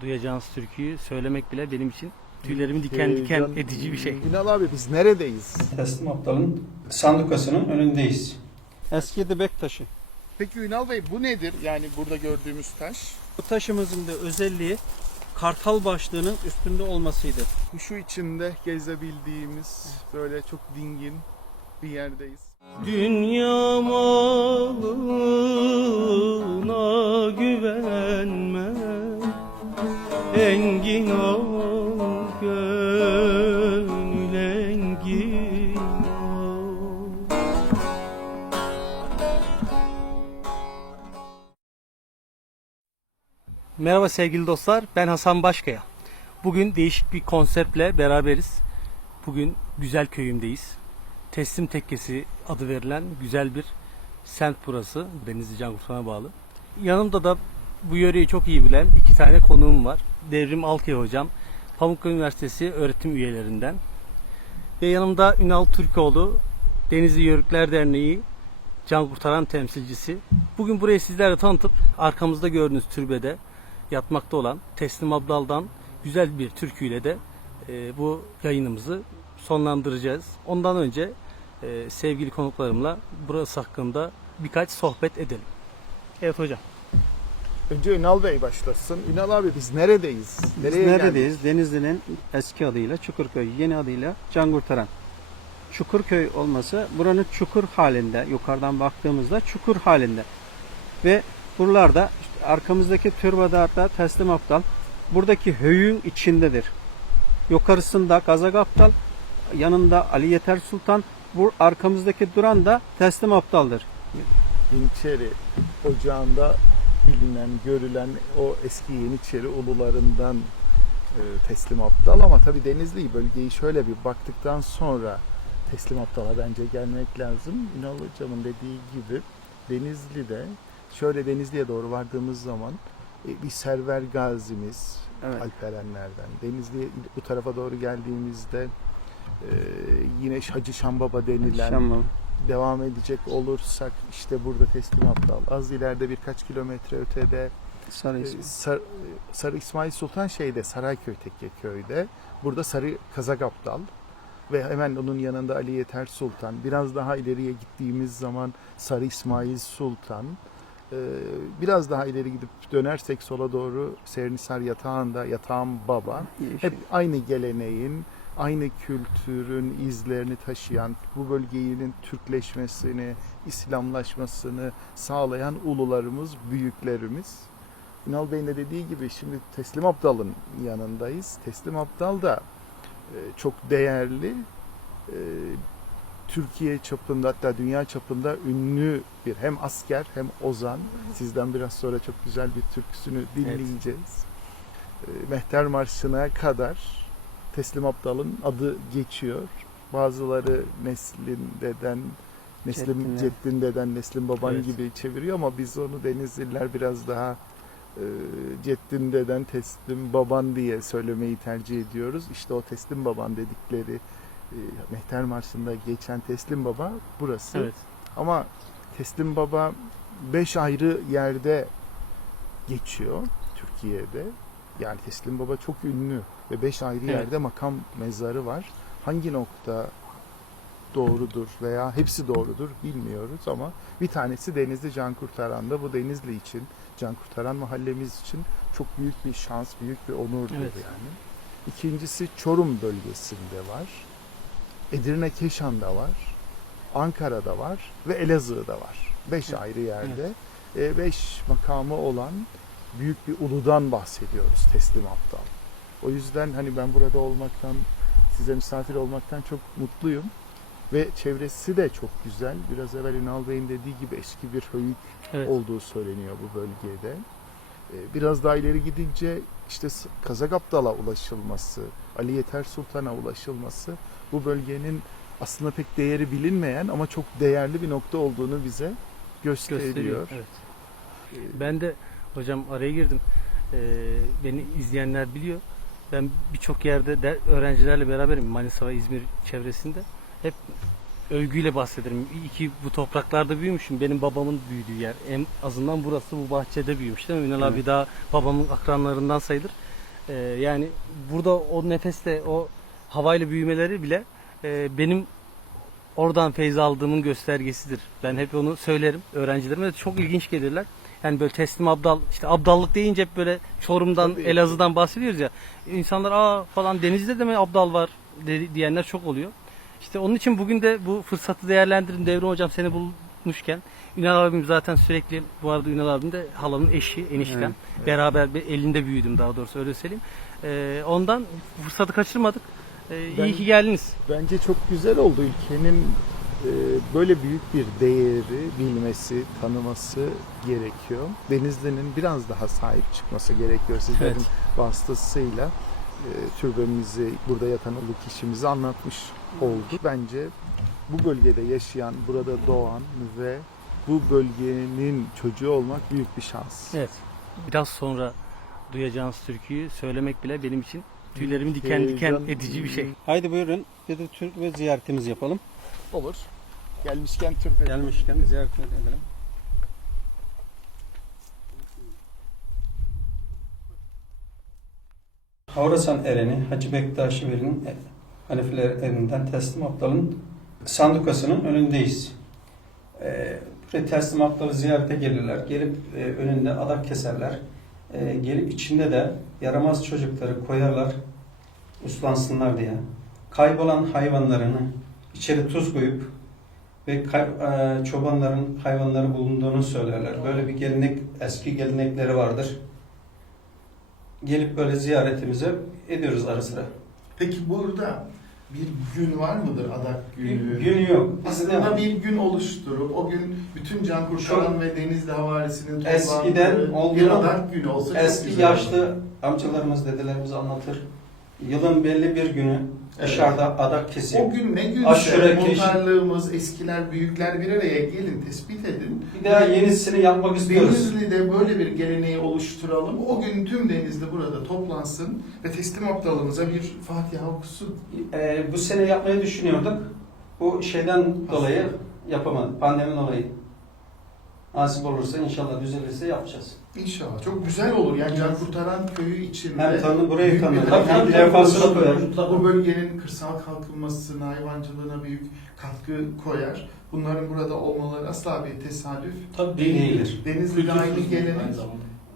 duyacağınız türküyü söylemek bile benim için tüylerimi diken diken Heyecan- edici bir şey. Ünal abi biz neredeyiz? Teslim Aptal'ın sandukasının önündeyiz. Eski dibek taşı. Peki Ünal Bey bu nedir? Yani burada gördüğümüz taş. Bu taşımızın da özelliği kartal başlığının üstünde olmasıydı. Kuşu içinde gezebildiğimiz böyle çok dingin bir yerdeyiz. Dünya malına güvenme Engin ol gönül engin ol Merhaba sevgili dostlar ben Hasan Başkaya Bugün değişik bir konseptle beraberiz Bugün güzel köyümdeyiz Teslim Tekkesi adı verilen güzel bir semt burası. Denizli Can Kurtaran'a bağlı. Yanımda da bu yöreyi çok iyi bilen iki tane konuğum var. Devrim Alkaya hocam, Pamukkale Üniversitesi öğretim üyelerinden. Ve yanımda Ünal Türkoğlu, Denizli Yörükler Derneği Can Kurtaran temsilcisi. Bugün burayı sizlerle tanıtıp arkamızda gördüğünüz türbede yatmakta olan Teslim Abdal'dan güzel bir türküyle de e, bu yayınımızı sonlandıracağız. Ondan önce e, sevgili konuklarımla burası hakkında birkaç sohbet edelim. Evet hocam. Önce Ünal Bey başlasın. Ünal abi biz neredeyiz? Biz Nereye neredeyiz? Denizli'nin eski adıyla Çukurköy, yeni adıyla Cangurtaran. Çukurköy olması buranın çukur halinde, yukarıdan baktığımızda çukur halinde. Ve buralarda işte arkamızdaki türbada teslim aptal buradaki höyün içindedir. Yukarısında Gazak Aptal, yanında Ali Yeter Sultan, bu arkamızdaki duran da teslim aptaldır. Yeniçeri ocağında bilinen, görülen o eski Yeniçeri ulularından e, Teslim Aptal ama tabii Denizli bölgeyi şöyle bir baktıktan sonra Teslim Aptal'a bence gelmek lazım. Ünal Hocam'ın dediği gibi Denizli'de şöyle Denizli'ye doğru vardığımız zaman e, bir Server Gazimiz Evet. Alperenlerden. Denizli'ye bu tarafa doğru geldiğimizde e, yine Hacı Şambaba denilen Şam'ın devam edecek olursak işte burada Teslim Aptal. Az ileride birkaç kilometre ötede Sarı e, ismi. Sar- Sarı İsmail Sultan şeyde Sarayköy Tekkeköy'de. Burada Sarı Kazak Aptal ve hemen onun yanında Ali Yeter Sultan. Biraz daha ileriye gittiğimiz zaman Sarı İsmail Sultan. E, Biraz daha ileri gidip dönersek sola doğru Sernisar Yatağı'nda Yatağın Baba. Hep aynı geleneğin, aynı kültürün izlerini taşıyan, bu bölgenin Türkleşmesini, İslamlaşmasını sağlayan ulularımız, büyüklerimiz. Ünal Bey'in de dediği gibi şimdi Teslim Abdal'ın yanındayız. Teslim Abdal da e, çok değerli, e, Türkiye çapında hatta dünya çapında ünlü bir hem asker hem ozan. Sizden biraz sonra çok güzel bir türküsünü dinleyeceğiz. E, Mehter Marşı'na kadar Teslim Abdal'ın adı geçiyor. Bazıları Neslin deden, Neslim Ceddin, Ceddin deden, Neslim baban Evet. gibi çeviriyor ama biz onu Denizliler biraz daha e, Ceddin deden, Teslim baban diye söylemeyi tercih ediyoruz. İşte o Teslim baban dedikleri e, Mehter Marşı'nda geçen Teslim baba burası. Evet. Ama Teslim Baba beş ayrı yerde geçiyor Türkiye'de. Yani Teslim Baba çok ünlü ve beş ayrı Evet. yerde makam mezarı var. Hangi nokta doğrudur veya hepsi doğrudur bilmiyoruz ama bir tanesi Denizli Can Kurtaran'da. Bu Denizli için, Can Kurtaran mahallemiz için çok büyük bir şans, büyük bir onurdur Evet. yani. İkincisi Çorum bölgesinde var. Edirne Keşan'da var. Ankara'da var ve Elazığ'da var. Beş ayrı yerde e, beş makamı olan büyük bir uludan bahsediyoruz Teslim Aptal. O yüzden hani ben burada olmaktan, size misafir olmaktan çok mutluyum. Ve çevresi de çok güzel. Biraz evvel Ünal Bey'in dediği gibi eski bir höyük Evet. olduğu söyleniyor bu bölgede. Ee, Biraz daha ileri gidince işte Abdal'a ulaşılması, Ali Yeter Sultan'a ulaşılması bu bölgenin aslında pek değeri bilinmeyen ama çok değerli bir nokta olduğunu bize gösteriyor. gösteriyor. Evet. Ben de hocam araya girdim. Ee, beni izleyenler biliyor. Ben birçok yerde de, öğrencilerle beraberim Manisa ve İzmir çevresinde. Hep övgüyle bahsederim. İyi ki bu topraklarda büyümüşüm. Benim babamın büyüdüğü yer. En azından burası bu bahçede büyümüş değil mi? Ünal abi daha babamın akranlarından sayılır. Ee, yani burada o nefesle o havayla büyümeleri bile e, benim oradan feyz aldığımın göstergesidir. Ben hep onu söylerim öğrencilerime de çok ilginç gelirler. Yani böyle teslim abdal, işte abdallık deyince hep böyle Çorum'dan, Tabii. Elazığ'dan bahsediyoruz ya. İnsanlar aa falan denizde de mi abdal var dedi- diyenler çok oluyor. İşte onun için bugün de bu fırsatı değerlendirin. Devrim hocam seni bulmuşken. Ünal abim zaten sürekli, bu arada Ünal abim de halamın eşi, eniştem. Evet, Beraber bir elinde büyüdüm daha doğrusu öyle söyleyeyim. Ee, ondan fırsatı kaçırmadık. Ee, Ben- iyi ki geldiniz. Bence çok güzel oldu ülkenin böyle büyük bir değeri bilmesi, tanıması gerekiyor. Denizli'nin biraz daha sahip çıkması gerekiyor sizlerin Evet. vasıtasıyla. E, türbemizi, burada yatan ulu kişimizi anlatmış oldu. Bence bu bölgede yaşayan, burada doğan ve bu bölgenin çocuğu olmak büyük bir şans. Evet. Biraz sonra duyacağınız türküyü söylemek bile benim için tüylerimi diken diken edici bir şey. Haydi buyurun bir de türbe ziyaretimizi yapalım. Olur. Gelmişken türbe. Gelmişken ziyaret edelim. Havrasan ereni Hacı Bektaş Veli'nin e, Hanefiler erinden Teslim Abdal'ın sandukasının önündeyiz. Ee, buraya Teslim Abdal'ı ziyarete gelirler. Gelip e, önünde adak keserler. E, gelip içinde de yaramaz çocukları koyarlar uslansınlar diye. Kaybolan hayvanlarını içeri tuz koyup ve kay- e, çobanların hayvanları bulunduğunu söylerler. Böyle bir gelenek, eski gelenekleri vardır gelip böyle ziyaretimizi ediyoruz ara sıra. Peki burada bir gün var mıdır adak günü? Gün yok. Aslında bir gün oluşturup o gün bütün can kurtaran ve Denizli Havarisinin Eskiden toplandığı bir olduğu- adak günü olsa Eski yaşlı olur. amcalarımız, dedelerimiz anlatır. Yılın belli bir günü Evet. dışarıda adak kesip O gün ne günse Aşure muhtarlığımız, eskiler, büyükler bir araya gelin tespit edin. bir daha yenisini yapmak istiyoruz. Denizli'de böyle bir geleneği oluşturalım. O gün tüm Denizli burada toplansın ve teslim aptalımıza bir Fatiha okusun. Ee, bu sene yapmayı düşünüyorduk. Bu şeyden dolayı yapamadık. Pandemi dolayı. Nasip olursa inşallah düzelirse yapacağız. İnşallah. Çok güzel olur. Yani Can Kurtaran köyü içinde. Hem tanı burayı tanı. oluşturur. koyarım. Bu bölgenin kırsal kalkınmasına, hayvancılığına büyük katkı koyar. Bunların burada olmaları asla bir tesadüf Tabii değildir. değildir. Denizli'de aynı gelenek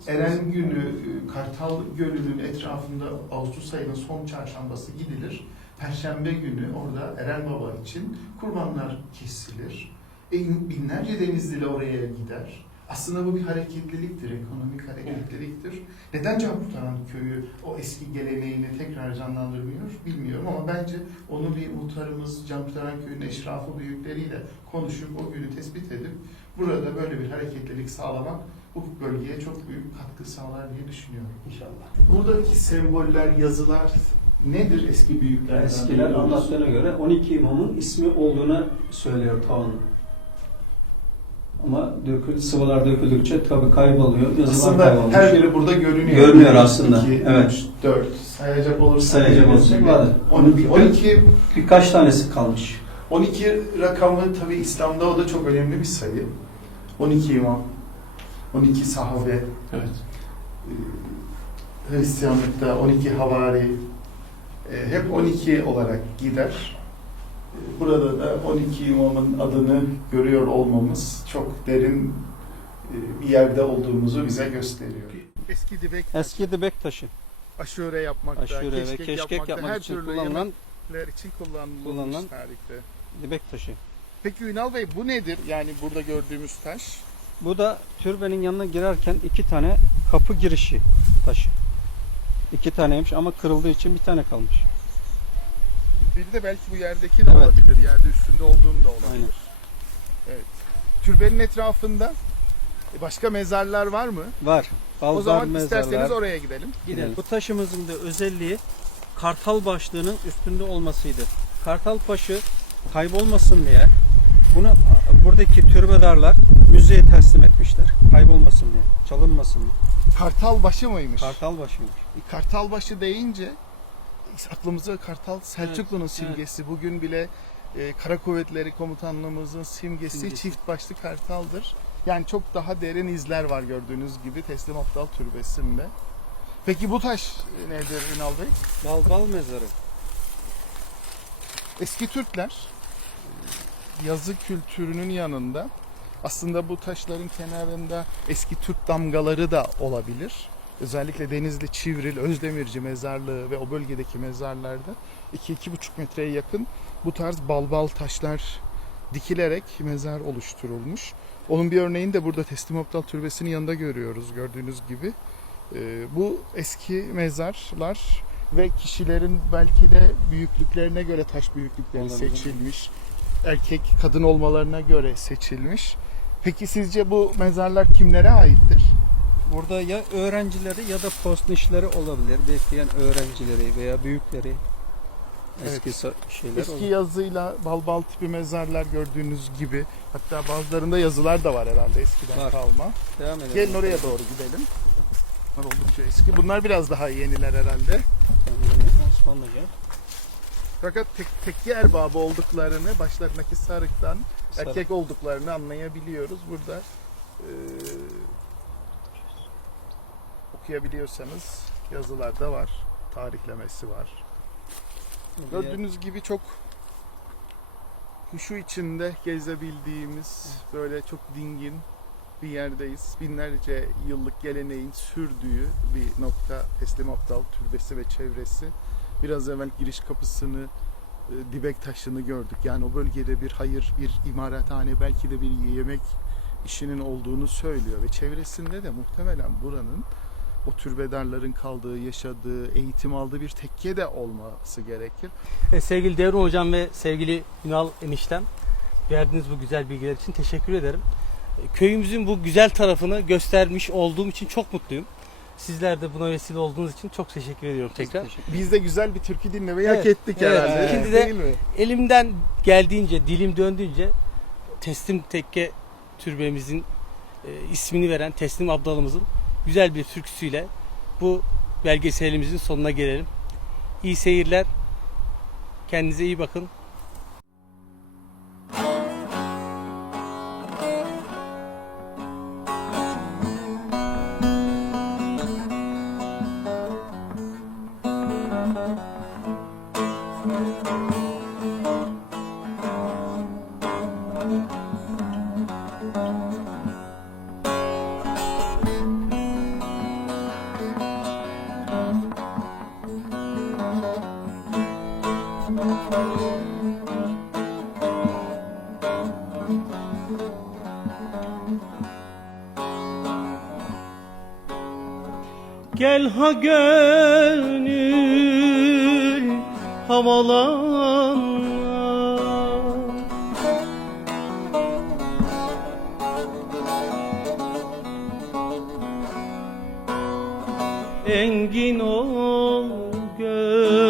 Eren günü e, Kartal Gölü'nün etrafında Ağustos ayının son çarşambası gidilir. Perşembe günü orada Eren Baba için kurbanlar kesilir. E, binlerce Denizlili oraya gider. Aslında bu bir hareketliliktir, ekonomik hareketliliktir. Neden Can Kurtaran Köyü o eski geleneğini tekrar canlandırmıyor bilmiyorum ama bence onu bir muhtarımız Can Kurtaran Köyü'nün eşrafı büyükleriyle konuşup o günü tespit edip burada böyle bir hareketlilik sağlamak bu bölgeye çok büyük katkı sağlar diye düşünüyorum. İnşallah. Buradaki semboller, yazılar nedir eski büyüklerden? Eskiler anlattığına göre 12 imamın ismi olduğunu söylüyor tavanı. Ama dökül, sıvılar döküldükçe tabii kayboluyor. Yazılar Aslında kaybolmuş. her biri burada görünüyor. Görünüyor aslında, 2, evet. 3, 4 sayacak olursak. Sayacak olursak vardır. 12, 12, Birkaç tanesi kalmış. 12 rakamı tabi İslam'da o da çok önemli bir sayı. 12 imam, 12 sahabe, Evet. Ee, Hristiyanlıkta 12 havari e, hep 12 olarak gider. Burada da 12 imamın adını görüyor olmamız çok derin e, bir yerde olduğumuzu bize gösteriyor. Eski dibek Eski dibek taşı. aşure yapmakta, Aşure ve keşkek yapmak için kullanılan yemekler için kullanılmış kullanılan- tarihte. dibek taşı. Peki Ünal Bey bu nedir? Yani burada gördüğümüz taş. Bu da türbenin yanına girerken iki tane kapı girişi taşı. İki taneymiş ama kırıldığı için bir tane kalmış. Bir de belki bu yerdeki de Evet. olabilir. Yerde üstünde olduğum da olabilir. Aynen. Evet. Türbenin etrafında başka mezarlar var mı? Var. Balzar o zaman mezarlar. isterseniz oraya gidelim. Gidelim. Bu taşımızın da özelliği kartal başlığının üstünde olmasıydı. Kartal başı kaybolmasın diye bunu buradaki türbedarlar müzeye teslim etmişler. Kaybolmasın diye, çalınmasın diye. Kartal başı mıymış? Kartal başıymış. Kartal başı deyince aklımıza Kartal Selçuklu'nun evet. simgesi. Bugün bile e, Kara Kuvvetleri Komutanlığımızın simgesi, Simgesi. çift başlı kartaldır. Yani çok daha derin izler var gördüğünüz gibi Teslim Aptal Türbesi'nde. Peki bu taş nedir Ünal Bey? Balbal mezarı. Eski Türkler e, yazı kültürünün yanında aslında bu taşların kenarında eski Türk damgaları da olabilir. Özellikle Denizli, Çivril, Özdemirci mezarlığı ve o bölgedeki mezarlarda 2-2,5 metreye yakın bu tarz balbal taşlar dikilerek mezar oluşturulmuş. Onun bir örneğini de burada Teslim Aptal Türbesi'nin yanında görüyoruz gördüğünüz gibi. E, bu eski mezarlar ve kişilerin belki de büyüklüklerine göre taş büyüklükleri Olabilir. seçilmiş. Erkek kadın olmalarına göre seçilmiş. Peki sizce bu mezarlar kimlere aittir? Burada ya öğrencileri ya da postnişleri olabilir. Bekleyen öğrencileri veya büyükleri. Eski sa- şeyler Eski olabilir. yazıyla balbal tipi mezarlar gördüğünüz gibi. Hatta bazılarında yazılar da var herhalde eskiden Var. kalma. Devam edelim. Gelin oraya doğru gidelim. Bunlar oldukça eski. Bunlar biraz daha yeniler herhalde. Osmanlıca. Fakat tek, tekke erbabı olduklarını, başlarındaki sarıktan Sarık. erkek olduklarını anlayabiliyoruz. Burada e, okuyabiliyorsanız yazılarda var. Tarihlemesi var. Gördüğünüz gibi çok huşu içinde gezebildiğimiz böyle çok dingin bir yerdeyiz. Binlerce yıllık geleneğin sürdüğü bir nokta Teslim Aptal Türbesi ve çevresi. Biraz evvel giriş kapısını e, dibek taşını gördük. Yani o bölgede bir hayır, bir imarathane, belki de bir yemek işinin olduğunu söylüyor ve çevresinde de muhtemelen buranın o türbedarların kaldığı, yaşadığı, eğitim aldığı bir tekke de olması gerekir. E, sevgili Devrim Hocam ve sevgili Ünal Eniştem verdiğiniz bu güzel bilgiler için teşekkür ederim. E, Köyümüzün bu güzel tarafını göstermiş olduğum için çok mutluyum. Sizler de buna vesile olduğunuz için çok teşekkür ediyorum tekrar. Teşekkür Biz de güzel bir türkü dinlemeyi Evet, hak ettik evet. herhalde. Şimdi de- Değil mi? Elimden geldiğince, dilim döndüğünce Teslim Tekke türbemizin e, ismini veren Teslim Abdalımızın güzel bir türküsüyle bu belgeselimizin sonuna gelelim. İyi seyirler. Kendinize iyi bakın. Gel ha gönül havalanma. Engin ol gönül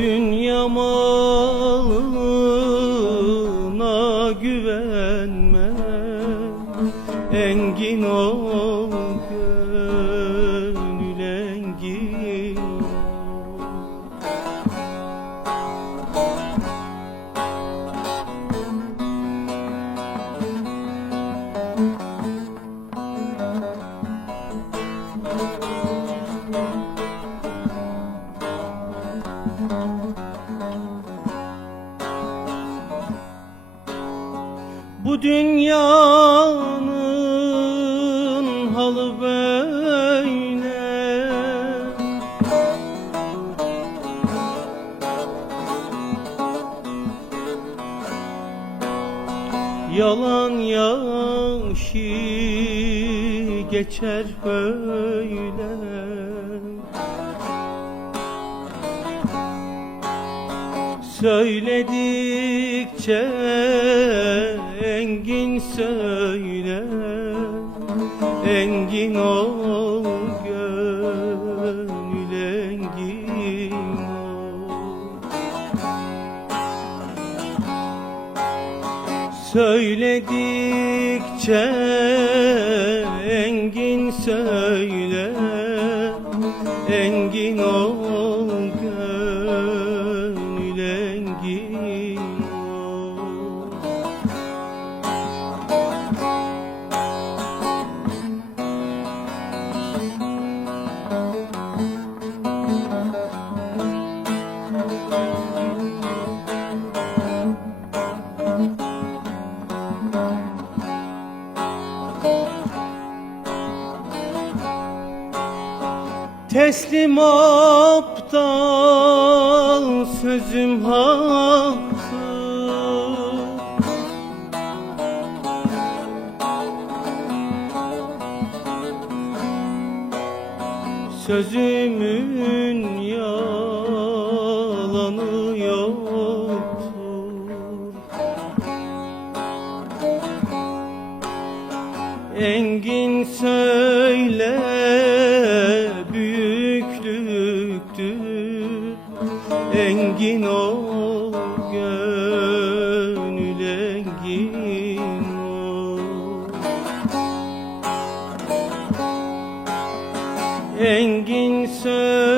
Dünya Bu dünyanın halı böyle. Yalan yaşı geçer böyle. Söyledikçe engin söyle Engin ol gönül engin ol. Söyledikçe Teslim aptal sözüm hakkı. Sözümün yalanı Engin söyle